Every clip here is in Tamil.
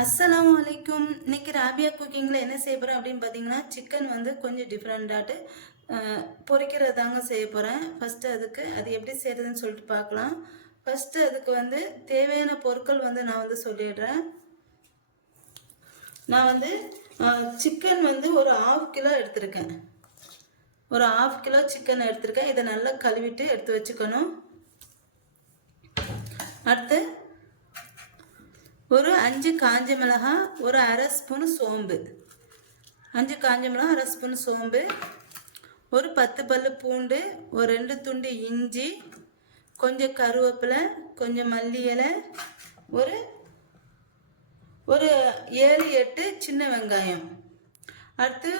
அஸ்ஸலாமு அலைக்கும். இன்னைக்கு ராபியா குக்கிங்கில் என்ன செய்ய போகிறேன் அப்படின்னு பார்த்தீங்கன்னா, சிக்கன் வந்து கொஞ்சம் டிஃப்ரெண்ட்டாட்டு பொரிக்கிறது தாங்க செய்ய போகிறேன். ஃபஸ்ட்டு அது எப்படி செய்கிறதுன்னு சொல்லிட்டு பார்க்கலாம். ஃபஸ்ட்டு அதுக்கு வந்து தேவையான பொருட்கள் வந்து நான் வந்து சொல்லிடுறேன். நான் வந்து சிக்கன் வந்து ஒரு 1/2 கிலோ எடுத்திருக்கேன். ஒரு 1/2 கிலோ சிக்கன் எடுத்திருக்கேன். இதை நல்லா கழுவிட்டு எடுத்து வச்சுக்கணும். அடுத்து ஒரு 5 காஞ்ச மிளகாய், ஒரு 1/2 ஸ்பூன் சோம்பு, 5 காஞ்ச மிளகாய், 1/2 ஸ்பூன் சோம்பு, ஒரு 10 பல்லு பூண்டு, ஒரு 2 துண்டு இஞ்சி, கொஞ்சம் கருவேப்பிலை, கொஞ்சம் மல்லி இலை, ஒரு 7-8 சின்ன வெங்காயம். அடுத்து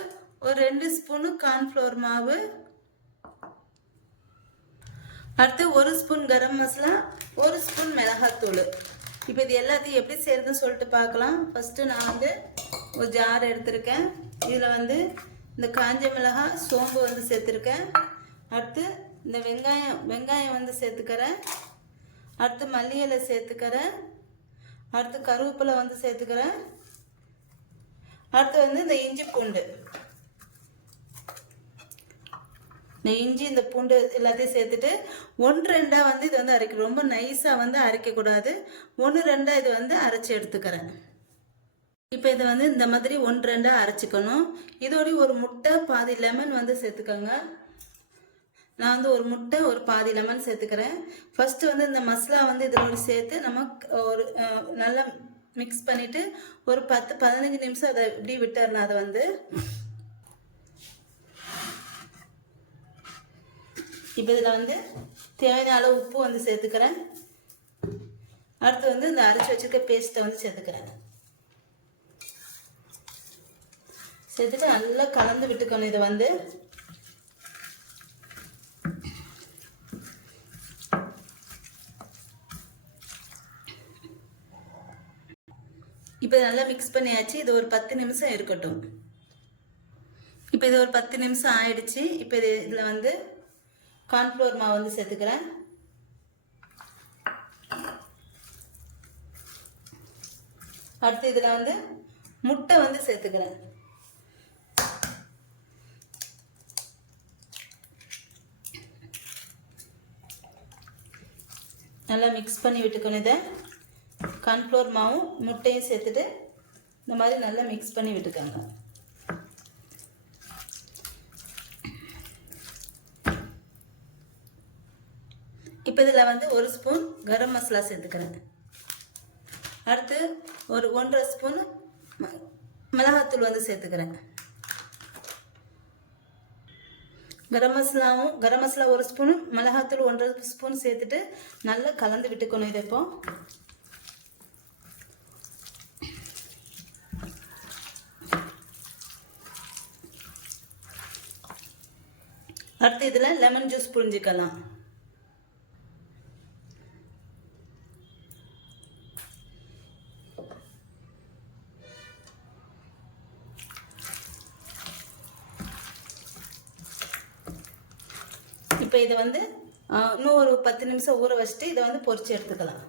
ஒரு 2 ஸ்பூனு கார்ன்ஃப்ளவர் மாவு. அடுத்து 1 ஸ்பூன் கரம் மசாலா, 1 ஸ்பூன் மிளகாத்தூள். இப்போ இது எல்லாத்தையும் எப்படி செய்யறதுன்னு சொல்லிட்டு பார்க்கலாம். ஃபஸ்ட்டு நான் வந்து ஒரு ஜார் எடுத்திருக்கேன். இதில் வந்து இந்த காஞ்ச மிளகாய், சோம்பு வந்து சேர்த்துருக்கேன். அடுத்து இந்த வெங்காயம் வந்து சேர்த்துக்கிறேன். அடுத்து மல்லி இலை சேர்த்துக்கிறேன். அடுத்து கருவேப்பிலை வந்து சேர்த்துக்கிறேன். அடுத்து வந்து இந்த இஞ்சி பூண்டு, இந்த இஞ்சி இந்த பூண்டு எல்லாத்தையும் சேர்த்துட்டு 1-2 வந்து இது வந்து அரைக்கணும். ரொம்ப நைஸாக வந்து அரைக்கக்கூடாது. 1-2 இது வந்து அரைச்சி எடுத்துக்கிறேன். இப்போ இதை வந்து இந்த மாதிரி 1-2 அரைச்சிக்கணும். இதோடய ஒரு முட்டை, பாதி லெமன் வந்து சேர்த்துக்கோங்க. நான் வந்து ஒரு முட்டை, ஒரு பாதி லெமன் சேர்த்துக்கிறேன். ஃபஸ்ட்டு வந்து இந்த மசாலா வந்து இதோட சேர்த்து நம்ம ஒரு நல்லா மிக்ஸ் பண்ணிவிட்டு ஒரு 10-15 நிமிஷம் அதை இப்படி விட்டுறலாம். அதை வந்து இப்போ இதில் வந்து தேவையான அளவு உப்பு வந்து சேர்த்துக்கிறேன். அடுத்து வந்து இந்த அரைச்சி வச்சுருக்க பேஸ்ட்டை வந்து சேர்த்துக்கிறேன். சேர்த்துட்டு நல்லா கலந்து விட்டுக்கணும். இதை வந்து இப்போ நல்லா மிக்ஸ் பண்ணியாச்சு. இது ஒரு 10 நிமிஷம் இருக்கட்டும். இப்போ இது ஒரு 10 நிமிஷம் ஆயிடுச்சு. இப்போ இதில் வந்து கார்ன்ஃப்ளவர் மாவு வந்து சேர்த்துக்கிறேன். அடுத்து இதில் வந்து முட்டை வந்து சேர்த்துக்கிறேன். நல்லா மிக்ஸ் பண்ணி விட்டுக்கணும். இதை கார்ன்ஃப்ளவர் மாவும் முட்டையும் சேர்த்துட்டு இந்த மாதிரி நல்லா மிக்ஸ் பண்ணி விட்டுக்கோங்க. இப்போ இதில் வந்து 1 ஸ்பூன் கரம் மசாலா சேர்த்துக்கிறேன். அடுத்து ஒரு 1.5 ஸ்பூன் மிளகாத்தூள் வந்து சேர்த்துக்கிறேன். கரம் மசாலா 1 ஸ்பூன், மிளகாத்தூள் 1.5 ஸ்பூன் சேர்த்துட்டு நல்லா கலந்து விட்டுக்கணும். இதை இப்போ அடுத்து இதில் லெமன் ஜூஸ் புழிஞ்சிக்கலாம். இப்போ இதை வந்து இன்னும் ஒரு 10 நிமிஷம் ஊற வச்சுட்டு இதை வந்து பொரிச்சு எடுத்துக்கலாம்.